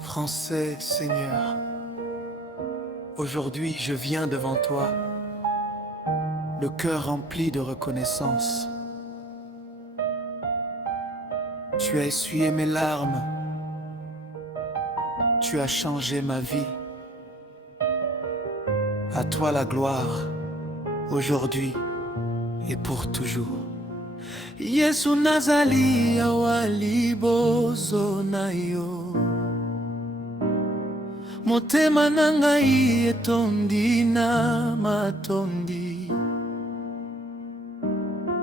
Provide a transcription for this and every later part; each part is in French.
Français, Seigneur, aujourd'hui je viens devant toi, le cœur rempli de reconnaissance. Tu as essuyé mes larmes, tu as changé ma vie. À toi la gloire, aujourd'hui et pour toujours. Yesu nazali awali bozo na yo, motema na ngai etondi na matondi.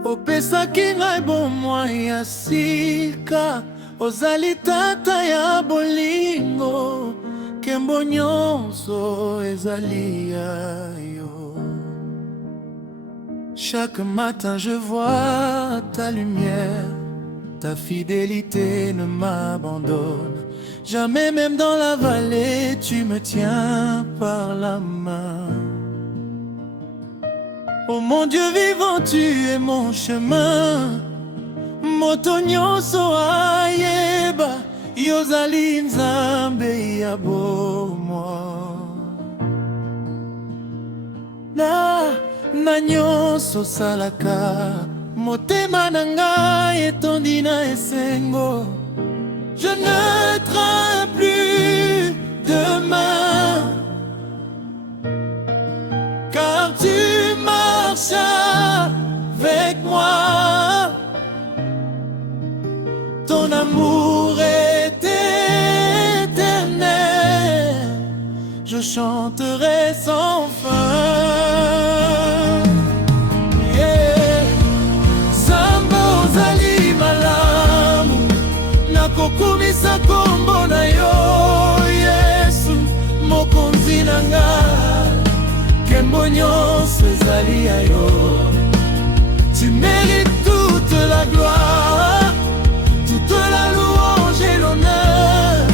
Opesaki ngai bomoi ya sika, ozali tata ya bolingo, nkembo nyonso ezali ya yo. Chaque matin je vois ta lumière, ta fidélité ne m'abandonne jamais, même dans la vallée tu me tiens par la main. Oh mon Dieu vivant, tu es mon chemin, moto nyonso ayeba, yozali nzambe ya bomoi. Na nyonso salaka, motema na ngai etondi na esengo. Je ne crains plus demain, car tu marches avec moi. Ton amour est éternel, je chanterai sans fin. Nakokumisa kombo na yo, Yesu, mokonzi na ngai, nkembo nyonso ezali ya yo. Tu mérites toute la gloire, toute la louange et l'honneur.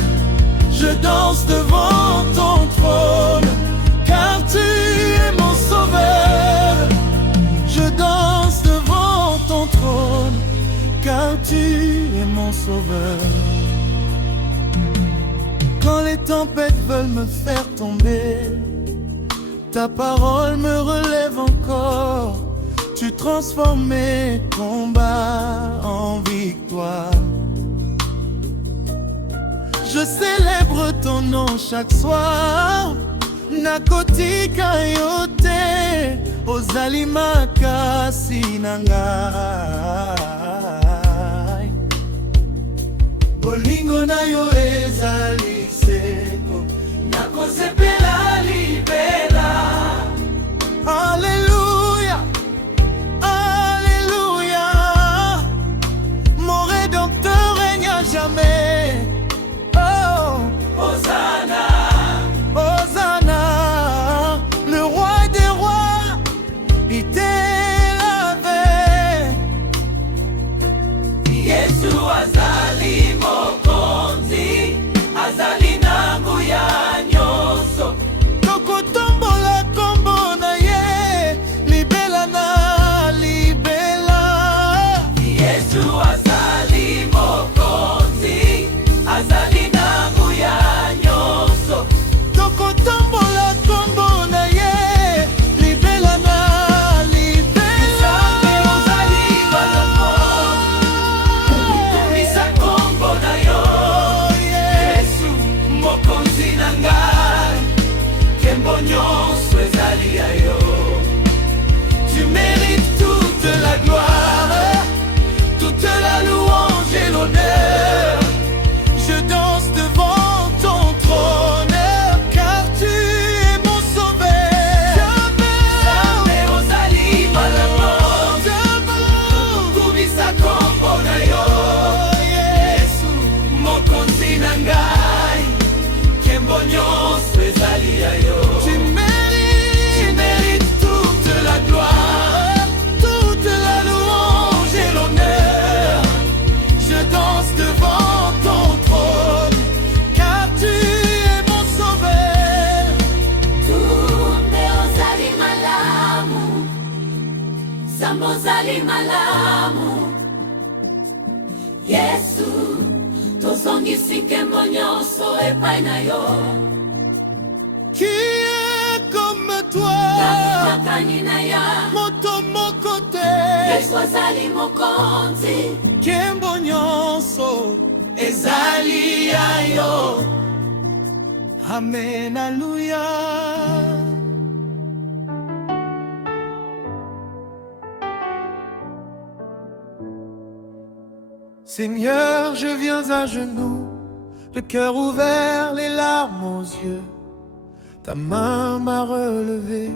Je danse devant ton trône, car tu es mon sauveur. Je danse devant ton trône, car tu es mon sauveur. Quand les tempêtes veulent me faire tomber, ta parole me relève encore. Tu transformes mes combats en victoire. Je célèbre ton nom chaque soir. Nakotika yo te, ozali makasi na ngai. Bolingo na yo ezali seko, nakozepela libela. Alléluia, alléluia, mon rédempteur règne à jamais. Oh, Hosanna, Hosanna, le roi des rois, il t'est lavé. Yesu azali mokonzi, azali nangu ya nyonso. Tokotombola kombo na ye, libela na libela. Yesu azali mokonzi, azali nangu ya nyonso. Tokotombola kombo na ye, libela na libela. Nzambe ozali balamo, kumisa kombo na yo, Yesu, mokonzi na ngai, nkembo nyonso ezali ya yo. Tu mérites toute la gloire, toute la louange et l'honneur. Je danse devant ton trône, car tu es mon sauveur. Nzambe ozali malamo, kumisa kombo na yo, Yesu, mokonzi na ngai, nkembo nyonso ezali ya yo. Tu mérites toute la gloire, toute la louange et l'honneur. Je danse devant ton trône, car tu es mon sauveur. Tumbe ozali malamu, Zambo ozali malamu, Yesu, tozo Nisinkemo nyonso epai na yo. Qui est comme toi? Nakani na ya Moto moko te. Yesu azali mokonzi. Nkembo nyonso ezali ya yo. Amen, alléluia. Seigneur, je viens à genoux, le cœur ouvert, les larmes aux yeux. Ta main m'a relevé,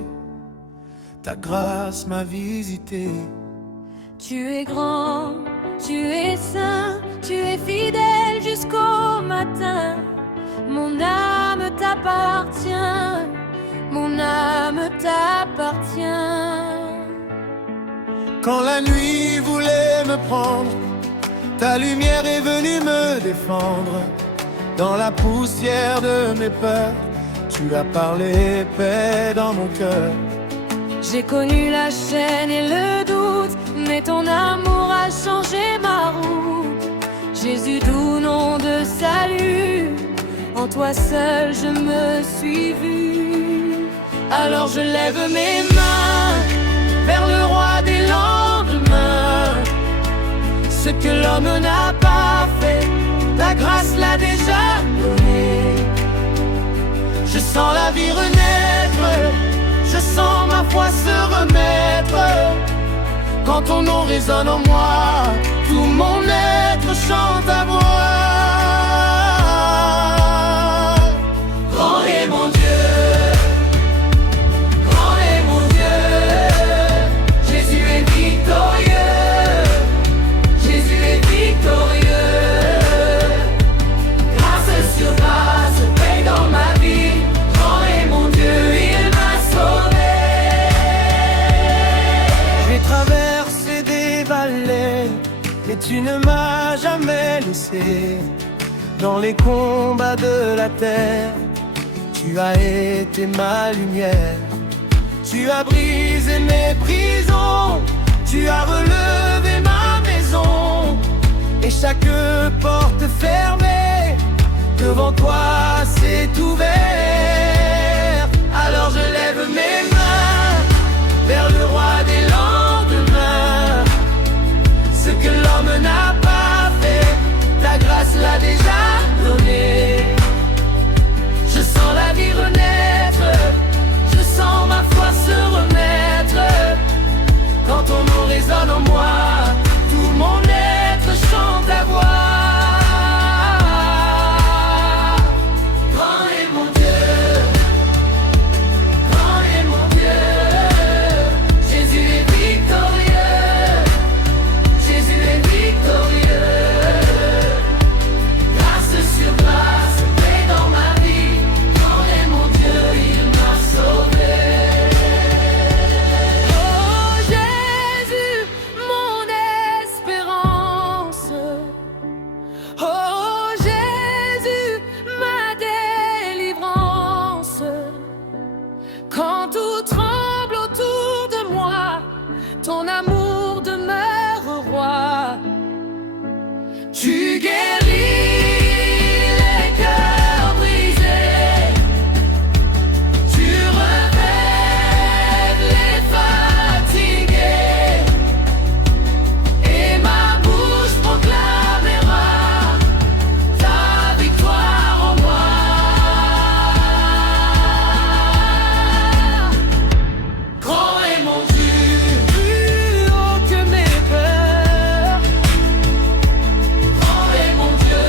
ta grâce m'a visité. Tu es grand, tu es saint, tu es fidèle jusqu'au matin. Mon âme t'appartient, mon âme t'appartient. Quand la nuit voulait me prendre, ta lumière est venue me défendre. Dans la poussière de mes peurs, tu as parlé paix dans mon cœur. J'ai connu la chaîne et le doute, mais ton amour a changé ma route. Jésus, doux nom de salut, en toi seul je me suis vu. Alors je lève mes mains vers le roi des lendemains. Ce que l'homme n'a pas fait, ta grâce l'a déjà donné. Je sens la vie renaître, je sens ma foi se remettre. Quand ton nom résonne en moi, tout mon être chante à voix. Grand est mon Dieu, grand est mon Dieu. Jésus est victorieux, Jésus est victorieux. Grâce sur grâce, paix dans ma vie. Grand est mon Dieu, il m'a sauvé. J'ai traversé des vallées, mais tu ne m'as jamais laissé. Dans les combats de la terre, tu as été ma lumière. Tu as brisé mes prisons, tu as relevé ma maison. Et chaque porte fermée, devant toi s'est ouverte. Alors je lève mes mains vers le roi des lendemains. Ce que l'homme n'a pas fait, ta grâce l'a déjà donné. Je sens la vie renaître, je sens ma foi se remettre. Quand ton nom résonne en moi, tout mon être chante à voix. Grand est mon Dieu, grand est mon Dieu. Jésus est victorieux, Jésus est victorieux. Grâce sur grâce, paix dans ma vie. Grand est mon Dieu, il m'a sauvé. Oh Jésus, mon espérance. Oh Jésus, ma délivrance. Quand tout tremble autour de moi, ton amour demeure roi. Tu guéris les cœurs brisés, tu relèves les fatigués, et ma bouche proclamera ta victoire en moi. Grand est mon Dieu, Plus haut que mes peurs, grand est mon Dieu.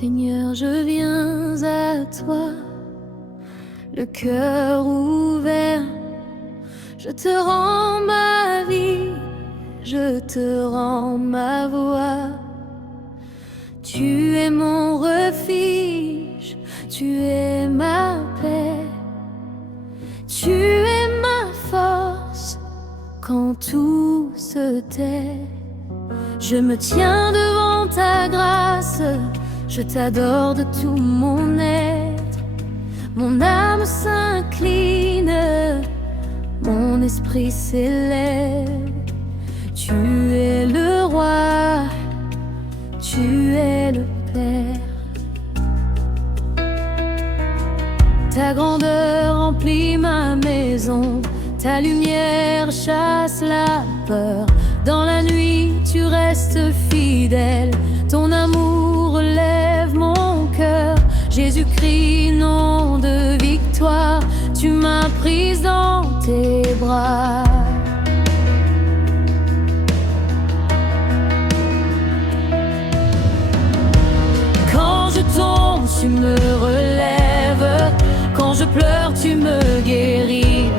Seigneur, je viens à toi, le cœur ouvert. Je te rends ma vie, je te rends ma voix. Tu es mon refuge, tu es ma paix. Tu es ma force quand tout se tait. Je me tiens devant ta grâce, je t'adore de tout mon être. Mon âme s'incline, mon esprit s'élève. Tu es le roi, tu es le Père. Ta grandeur remplit ma maison, ta lumière chasse la peur. Dans la nuit, tu restes fidèle, ton amour relève mon cœur. Jésus-Christ, nom de victoire, tu m'as prise dans tes bras. Quand je tombe, tu me relèves. Quand je pleure, tu me guéris.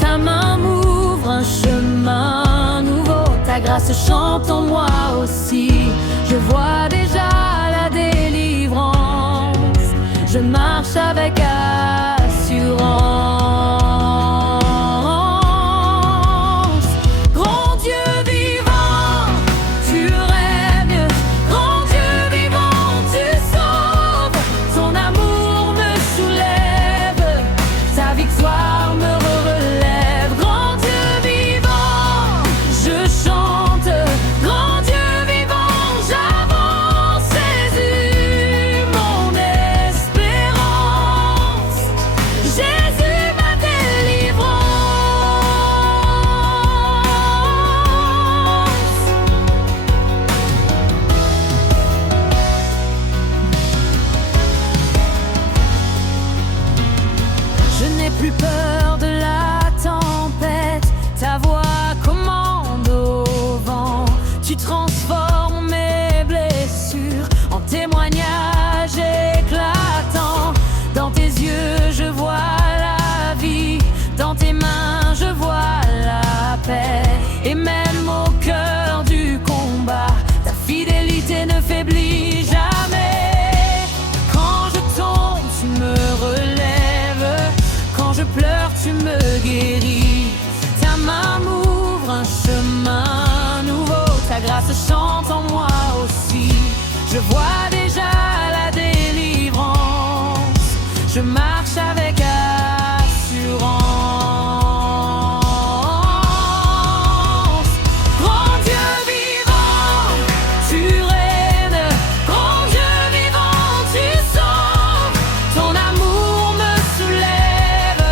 Ta main m'ouvre un chemin nouveau. Ta grâce chante en moi aussi. Je vois déjà la délivrance. Je marche avec assurance. Grand Dieu vivant, tu règnes. Grand Dieu vivant, tu sauves. Ton amour me soulève. Ta victoire me relève. Grand Dieu vivant, je chante. Grand Dieu vivant, j'avance. Jésus, mon espérance. Jésus, ma délivrance. Je n'ai plus peur de la tempête, ta voix commande au vent. Tu transformes mes blessures en témoignages éclatants. Dans tes yeux je vois la vie, dans tes mains je vois la paix. Et même au cœur du combat, ta fidélité ne faiblit jamais. Quand je tombe, tu me relèves. Quand je pleure, tu me guéris. Ta main m'ouvre un chemin nouveau. Ta grâce chante en moi aussi. Je vois déjà la délivrance. Je marche avec assurance. Grand Dieu vivant, tu règnes. Grand Dieu vivant, tu sauves. Ton amour me soulève.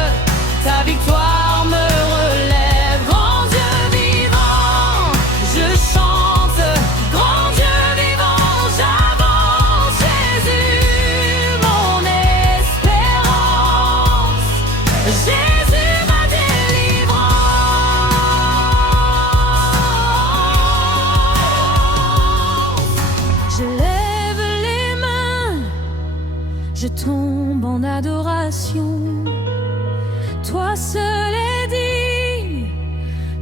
Ta victoire me relève. Grand Dieu vivant, je chante. Grand Dieu vivant, j'avance. Jésus, mon espérance. Jésus, ma délivrance. Je lève les mains, je tombe en adoration. Toi seul est digne,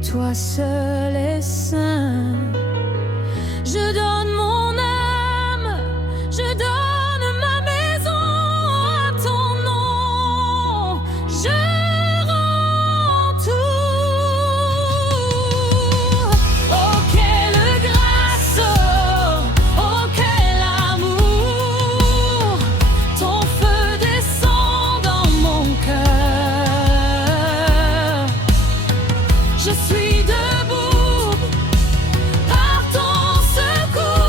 toi seul est saint. Je donne mon âme, je donne ma maison à ton nom. Je rends tout. Oh quelle grâce, oh quel amour. Ton feu descend dans mon cœur. Je suis debout par ton secours.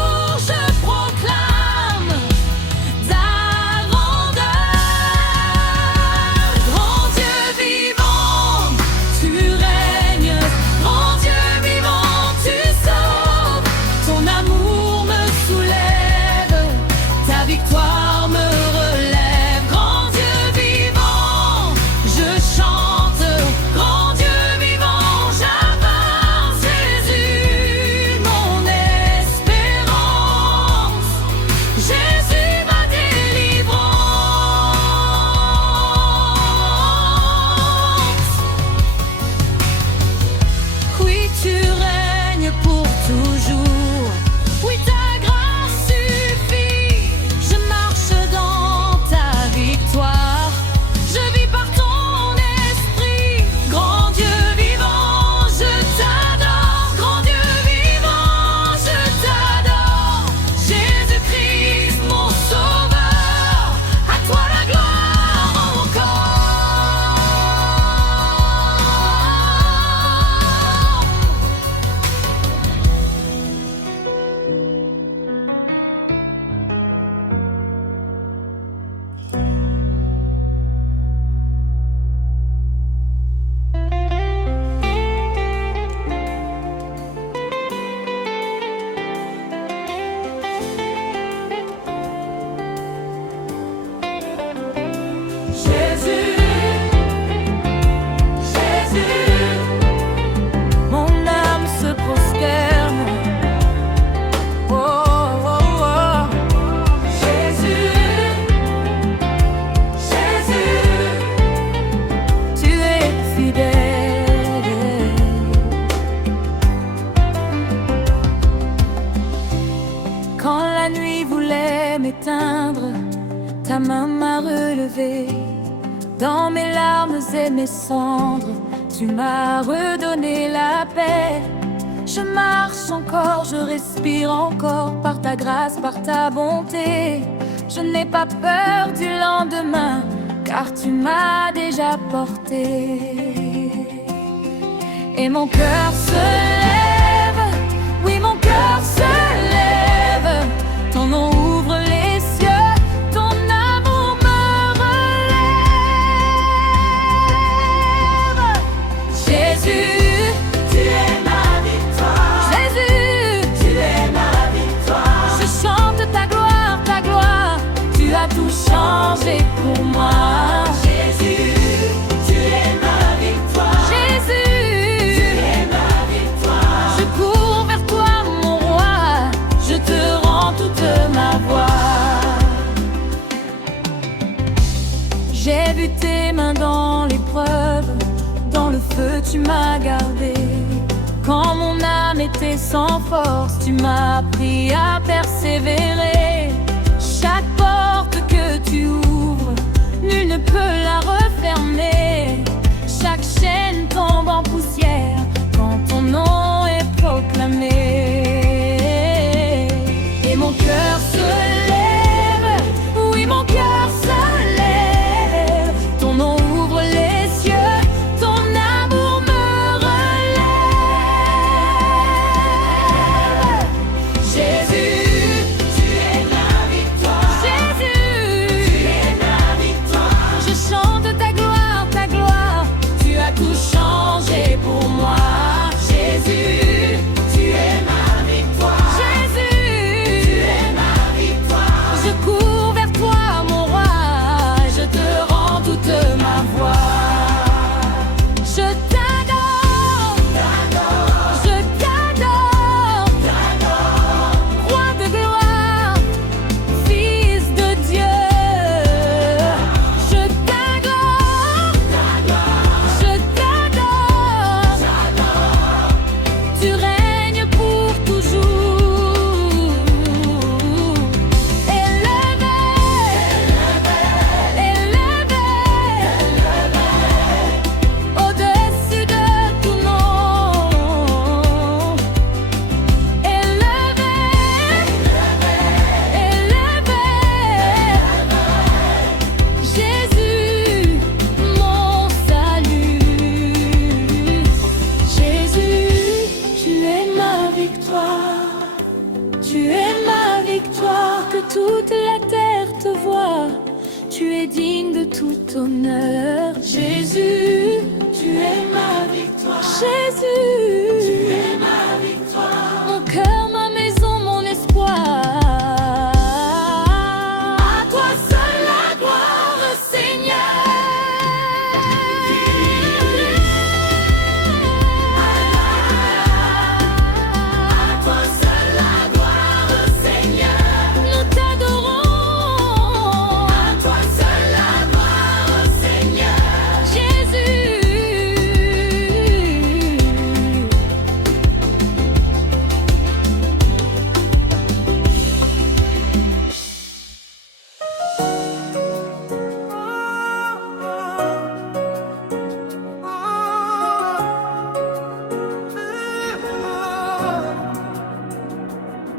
Jésus, Jésus, Mon âme se prosterne. Oh, oh, oh. Jésus, Jésus, Tu es fidèle. Quand la nuit voulait m'éteindre, ta main m'a relevé. Dans mes larmes et mes cendres, tu m'as redonné la paix. Je marche encore, je respire encore par ta grâce, par ta bonté. Je n'ai pas peur du lendemain, car tu m'as déjà porté. Et mon cœur se lève, oui mon cœur se lève. Ton nom ouvre les cieux, ton amour me relève. Jésus, tu es ma victoire. Jésus, Tu es ma victoire. je chante ta gloire, tu as tout changé pour moi. Jésus, tu es ma victoire. Jésus, Tu es ma victoire. je cours vers toi mon roi, je te rends toute ma voix. J'ai vu tes mains dans l'épreuve, dans le feu tu m'as gardé. Quand mon âme était sans force, tu m'as appris à persévérer. Chaque porte que tu ouvres, nul ne peut la refermer. Chaque chaîne tombe en poussière quand ton nom est proclamé. Et mon cœur se lève, oui mon cœur se lève. Ton nom ouvre les cieux, ton amour me relève. Jésus, tu es ma victoire. Jésus, Tu es ma victoire. je chante ta gloire, tu as tout changé pour moi. Jésus, tu es ma victoire. Jésus, Tu es ma victoire. je cours vers toi mon roi, je te rends toute ma voix. Je t'adore, je t'adore, roi de gloire, fils de Dieu. Je t'adore, je t'adore, tu règnes pour toujours. Élevé, au-dessus de tout nom. Élevé, Jésus, mon salut. Jésus, tu es ma victoire. Tu es ma victoire, que toute la terre te voit. Tu es digne de tout honneur. Jésus, tu es ma victoire. Jésus, tu es ma victoire. Mon cœur, ma maison, mon espoir. À toi seul la gloire, Seigneur. À toi seul la gloire, Seigneur. Nous t'adorons. À toi seul la gloire, Seigneur. Jésus,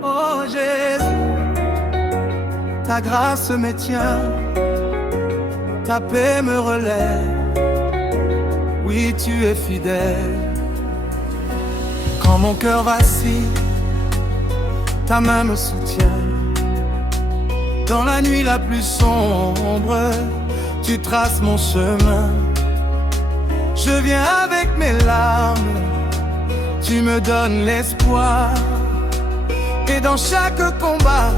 Oh Jésus, ta grâce me tient, ta paix me relève. Oui, tu es fidèle. Quand mon cœur vacille, ta main me soutient. Dans la nuit la plus sombre, tu traces mon chemin. Je viens avec mes larmes, tu me donnes l'espoir. Et dans chaque combat,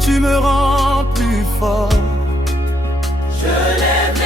tu me rends plus fort. Je lève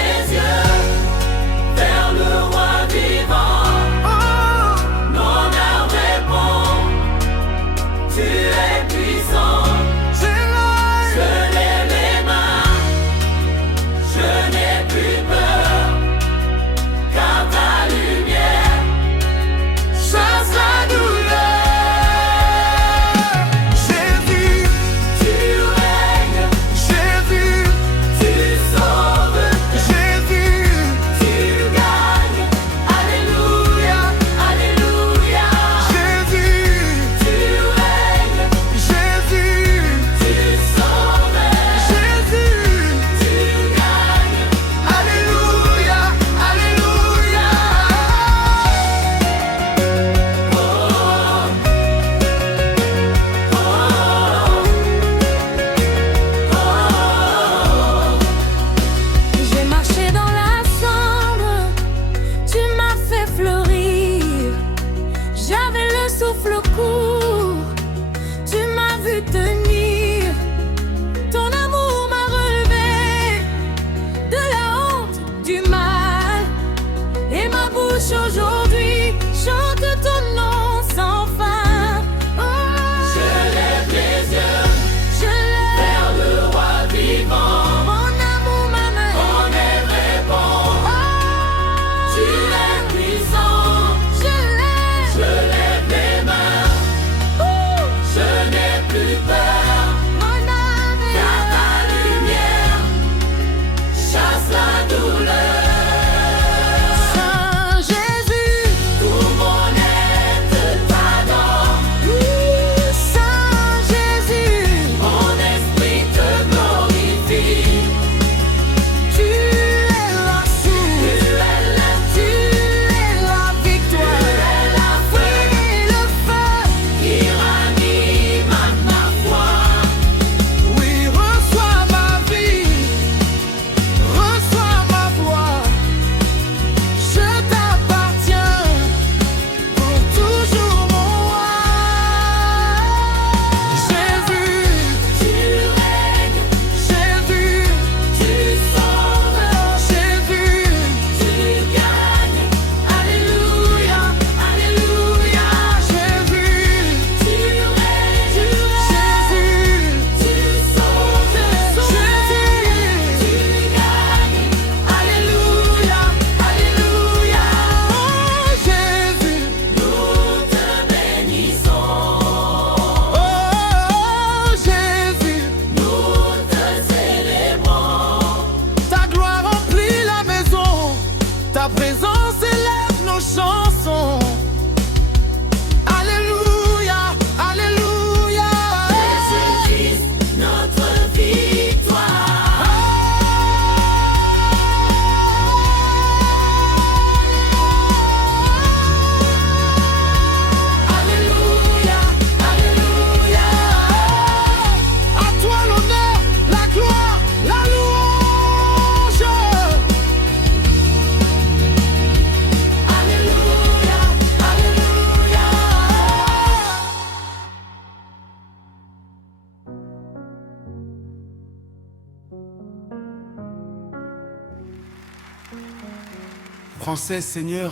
Français, Seigneur,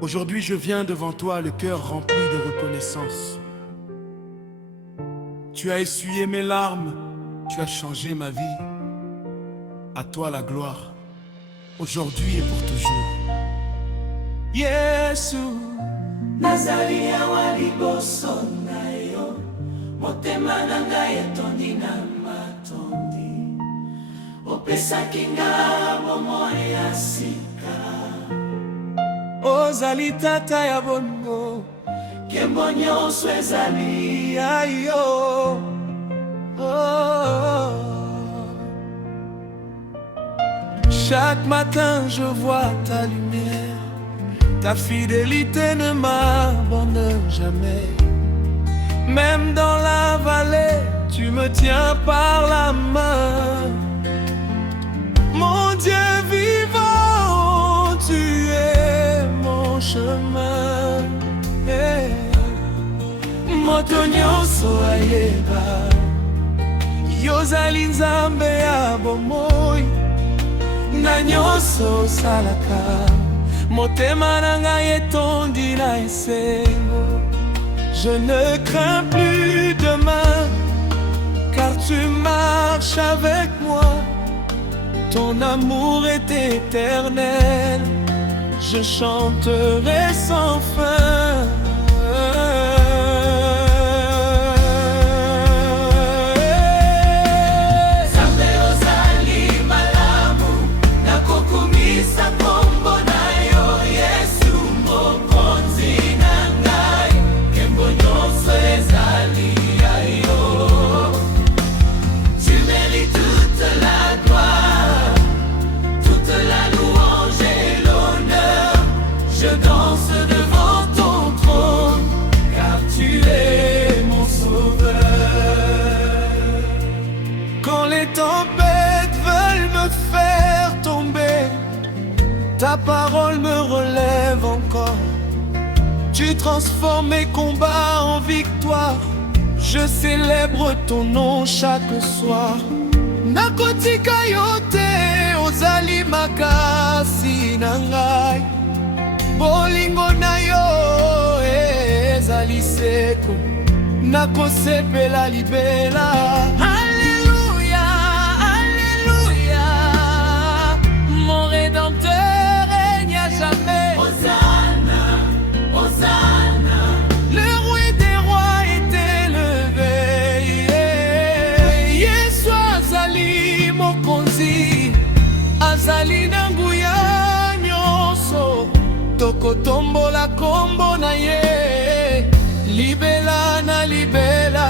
aujourd'hui je viens devant toi le cœur rempli de reconnaissance. Tu as essuyé mes larmes, tu as changé ma vie. À toi la gloire, aujourd'hui et pour toujours. Yesu, nazali awa liboso na yo, motema na ngai etondi na matondi, opesaki nga bomoi ya sika. ozali tata ya bongo, Nkembo nyonso ezali ya yo. Oh. Chaque matin je vois ta lumière, ta fidélité ne m'abandonne jamais. Même dans la vallée, tu me tiens par la main. Mon Dieu vivant, tu es mon chemin. Hey. Moto nyonso ayeba, yozali nzambe ya bomoi. Na nyonso osalaka, motema na ngai etondi na esengo. Je ne crains plus demain, car tu marches avec moi. Ton amour est éternel, je chanterai sans fin. Ta parole me relève encore. Tu transformes mes combats en victoire. Je célèbre ton nom chaque soir. Nakotika yote ozali makasi na ngai. Bolingo na yo ezali seko. Nakosepela libela. Alléluia, alléluia. Mon Rédempteur jamais. Hosanna, Hosanna. Le roi des rois est élevé. Yesu azali mokonzi, azali na nguya nyonso. Tokotombola kombo na ye, libela na libela.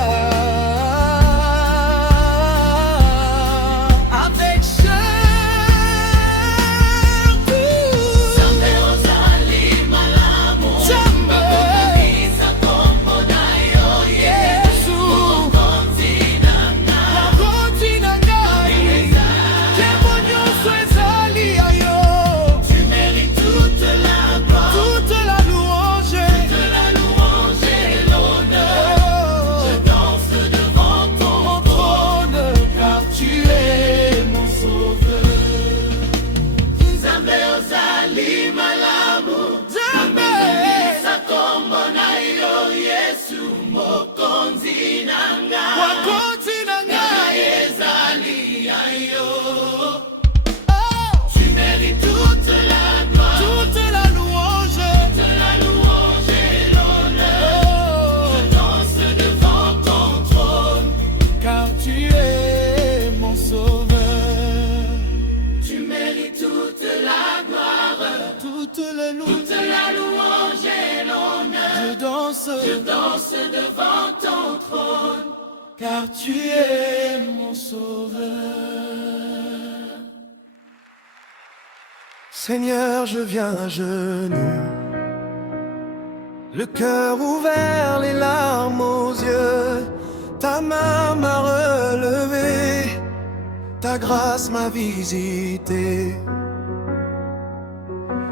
Je danse devant ton trône, car tu es mon sauveur. Seigneur, je viens à genoux, le cœur ouvert, les larmes aux yeux. Ta main m'a relevé, ta grâce m'a visité.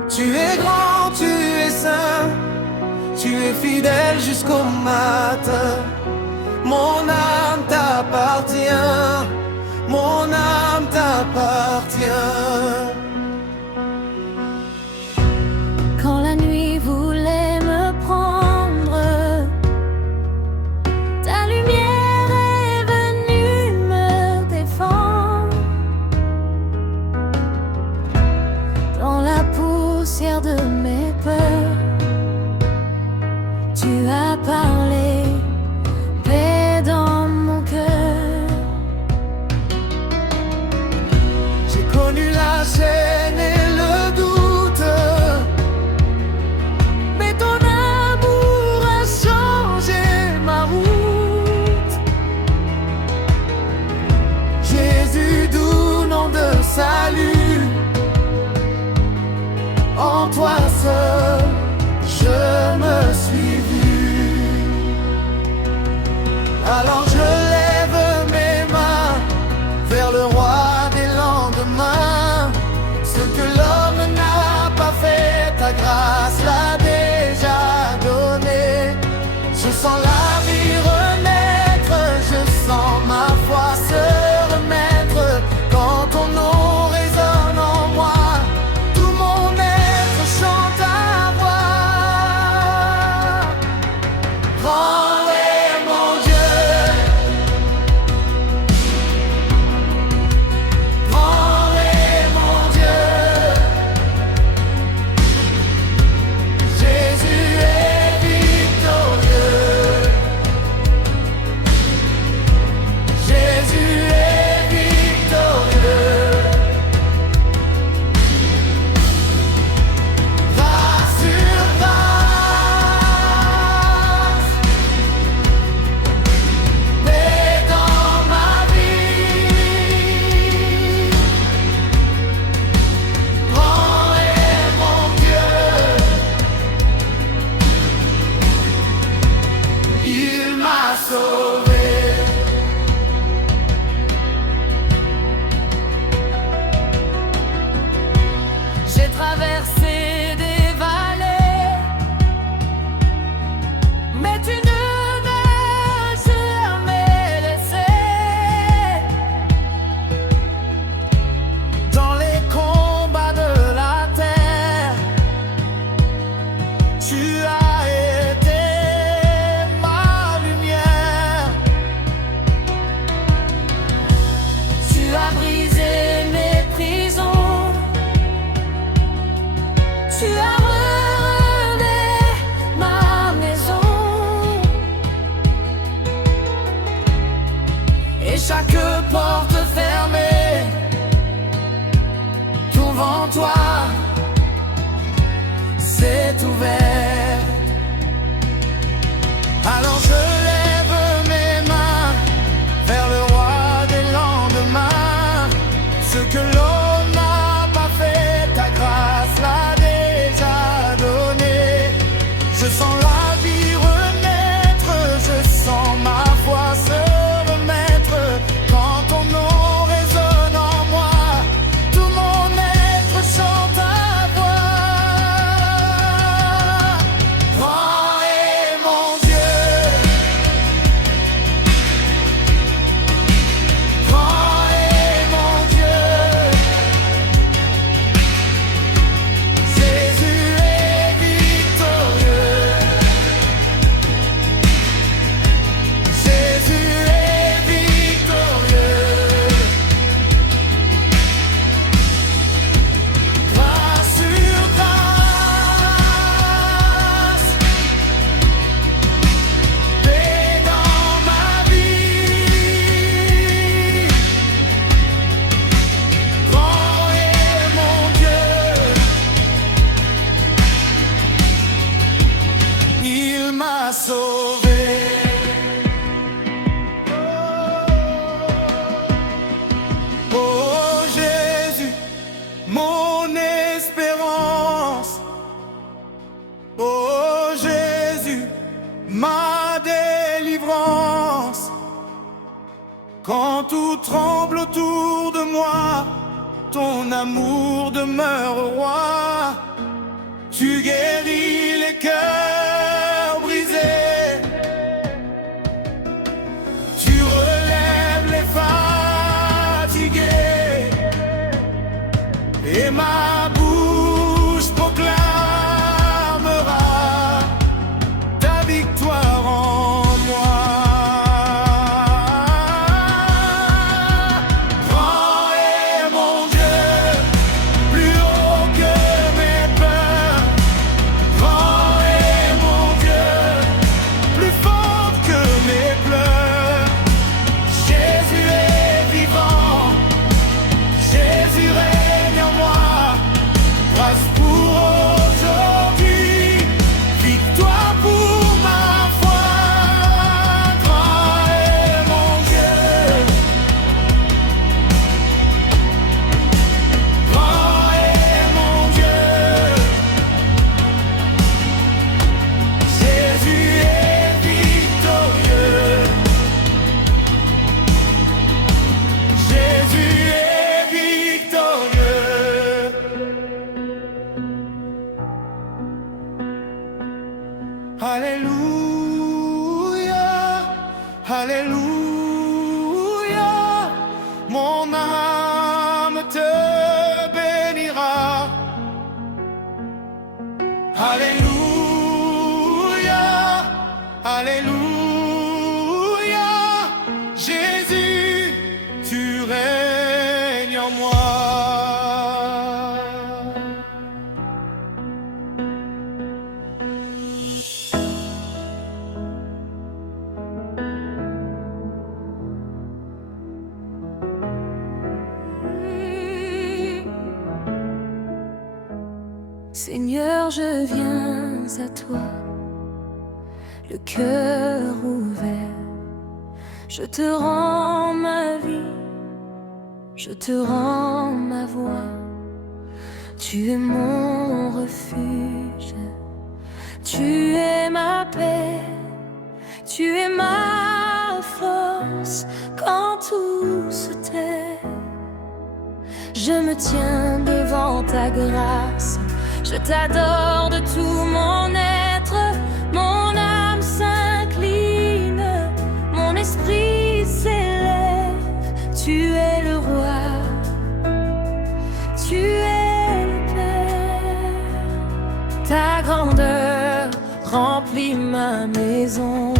Tu es grand, tu es saint, tu es fidèle jusqu'au matin. Mon âme t'appartient, mon âme t'appartient. main. Ce que l'homme n'a pas fait, ta grâce l'a déjà donné. Je sens la vie renaître, je sens ma foi se remettre. Quand ton nom résonne en moi, tout mon être chante à voix. Grand est mon Dieu, grand est mon Dieu. Jésus est victorieux. Jésus est victorieux. Grâce sur grâce, mais dans ma vie, grand est mon Dieu. Il m'a sauvé. J'ai traversé des vallées, mais tu ne m'as jamais laissé. Dans les combats de la terre, tu as été ma lumière. Tu as brisé mes prisons, tu as relevé ma maison. Et chaque porte fermée, devant toi, s'est ouvert. Alors je lève mes mains vers le roi des lendemains. Ce que l'homme n'a pas fait, ta grâce l'a déjà donné. Je sens la vie renaître, je sens ma foi se remettre. Quand ton nom résonne en moi, tout mon être chante à voix. Grand est mon Dieu, grand est mon Dieu. Jésus est victorieux. Jésus est victorieux. Grâce sur grâce, paix dans ma vie. Grand est mon Dieu, il m'a sauvé. Oh Jésus, mon espérance. Oh Jésus, ma délivrance. Quand tout tremble autour de moi, ton amour demeure roi. Tu guéris les cœurs brisés, tu relèves les fatigués, et ma bouche proclamera ta victoire en moi. Grand est mon Dieu, plus haut que mes peurs. Grand est en moi. Seigneur, je viens à toi, le cœur ouvert. Je te rends ma vie, je te rends ma voix. Tu es mon refuge, tu es ma paix, tu es ma force quand tout se tait. Je me tiens devant ta grâce, je t'adore de tout mon être. Mon âme s'incline, mon esprit s'élève. Tu es le roi, tu es le Père. Ta grandeur remplit ma maison,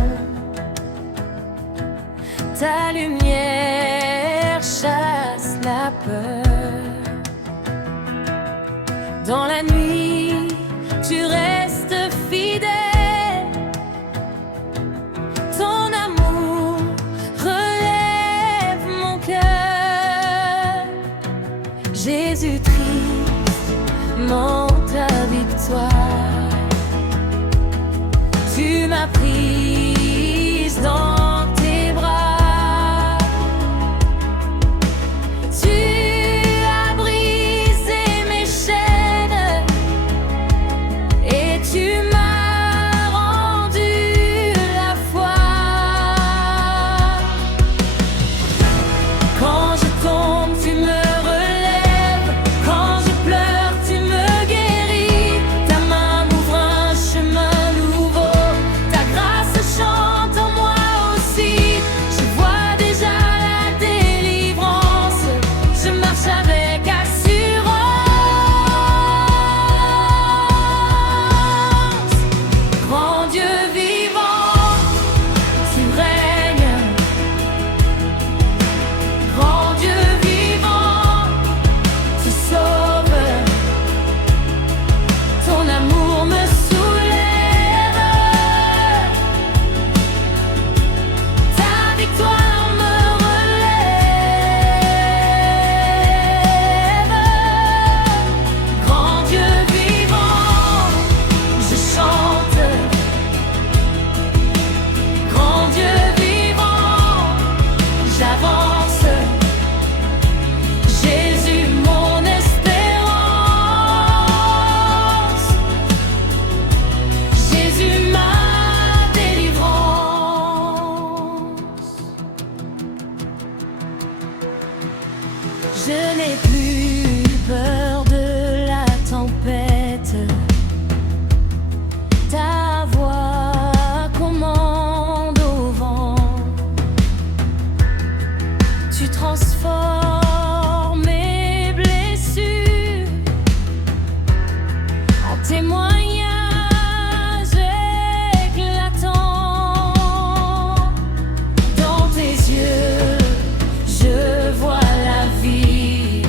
ta lumière chasse la peur. Dans la nuit, tu restes fidèle. Ton amour relève mon cœur. Jésus triste, mon ta victoire. Tu m'as prise dans tes bras. Tu as brisé mes chaînes et tu m'as rendu la foi. Quand je tombe, tu me relèves. Quand je pleure, tu me guéris. Ta main m'ouvre un chemin nouveau. Ta grâce chante en moi aussi. Je vois déjà la délivrance. Je marche avec assurance. Grand Dieu vivant, tu règnes. Grand Dieu vivant, tu sauves. Ton amour me soulève. Ta victoire me relève. Grand Dieu vivant, je chante. Grand Dieu vivant, j'avance. Jésus, mon espérance. Jésus, ma délivrance. Je n'ai plus peur de la tempête. Ta voix commande au vent. Tu transformes mes blessures en témoignage éclatant. Dans tes yeux, je vois la vie.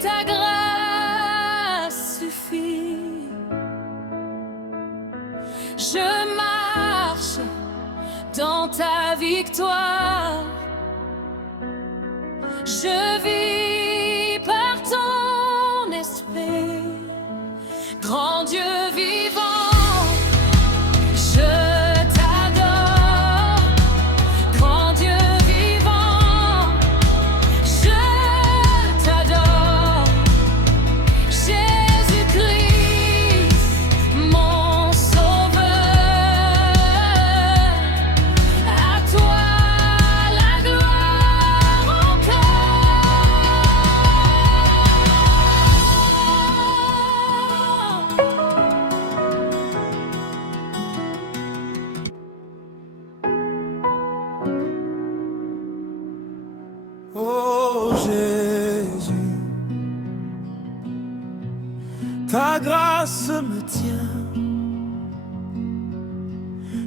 ta grâce suffit. Je marche dans ta victoire. Je vis par ton esprit, grand Dieu vivant, je t'adore. Grand Dieu vivant, je t'adore. Jésus-Christ, mon sauveur, à toi la gloire Oh Jésus, ta grâce me tient,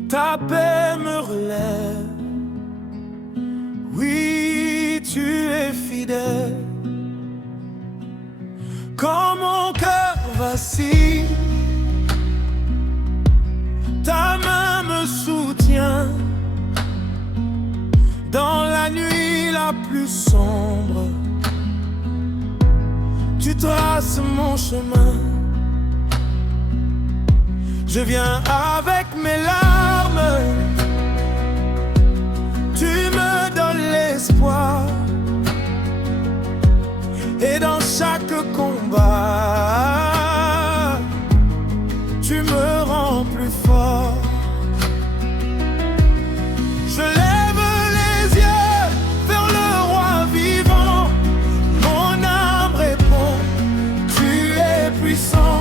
ta paix me relève. Oui, tu es fidèle. Quand mon cœur vacille, ta main me soutient. Dans la nuit la plus sombre, tu traces mon chemin. Je viens avec mes larmes, tu me donnes l'espoir. Et dans chaque combat, tu me rends plus fort. Je lève les yeux vers le roi vivant. Mon âme répond, tu es puissant.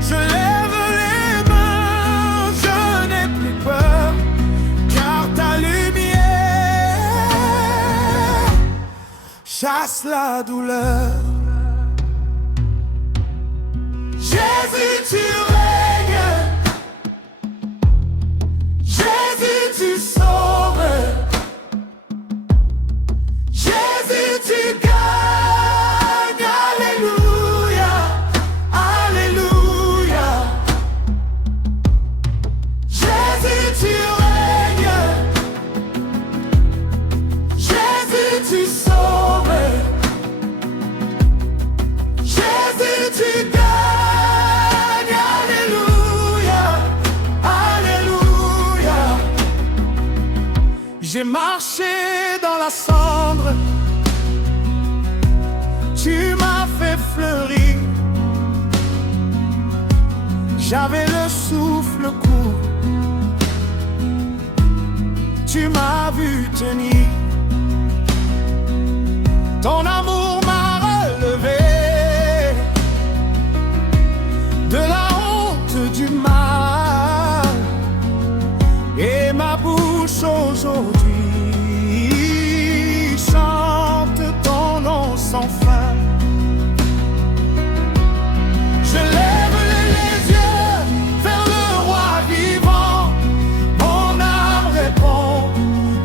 Je lève les mains, je n'ai plus peur, car ta lumière chasse la douleur. Jésus, tu règnes. Jésus, tu sauves. Jésus, tu gagnes. Alléluia, Alléluia. Jésus, tu règnes. Jésus, tu sauves. Jésus, tu gagnes. Alléluia, Alléluia. J'ai marché dans la cendre, tu m'as fait fleurir. J'avais le souffle court, tu m'as vu tenir. Ton amour m'a relevé de la honte du mal, et ma bouche aujourd'hui chante ton nom sans fin. Je lève les yeux vers le roi vivant. Mon âme répond,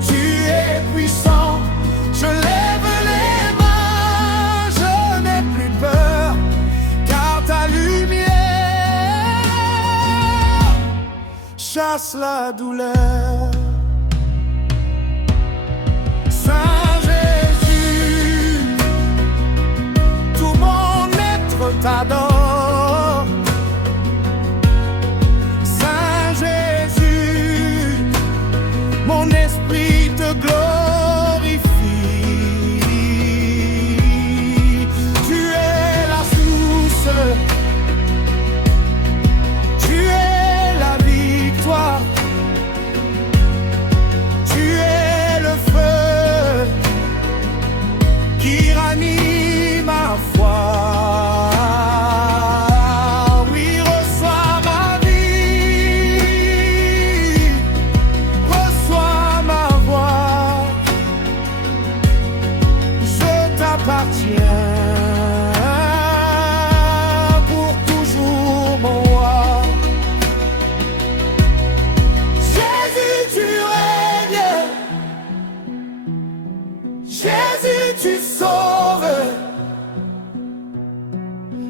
tu es puissant. Je lève les mains, je n'ai plus peur, car ta lumière chasse la douleur. Saint Jésus, tout mon être t'adore. Saint Jésus, mon esprit te glorifie. Tu es la source, tu es la victoire, tu es le feu qui ranime ma foi.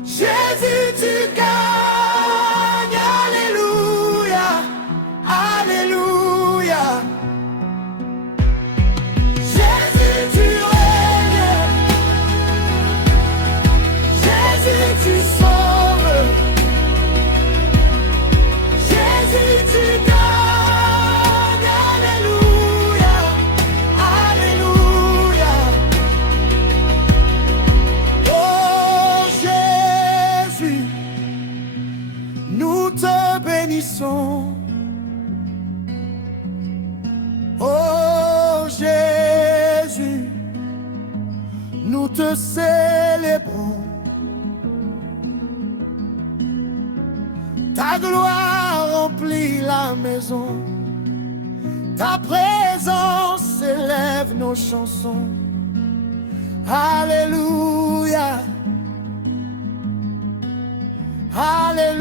Jésus, tu gagnes. Alléluia, Alléluia. Jésus, tu règnes. Jésus, tu sauves. Jésus, tu gagnes. Alléluia, Alléluia. Oh Jésus, nous te bénissons. Oh Jésus, nous te célébrons. Ta gloire remplit la maison. Ta présence élève nos chansons. Alléluia, Alléluia.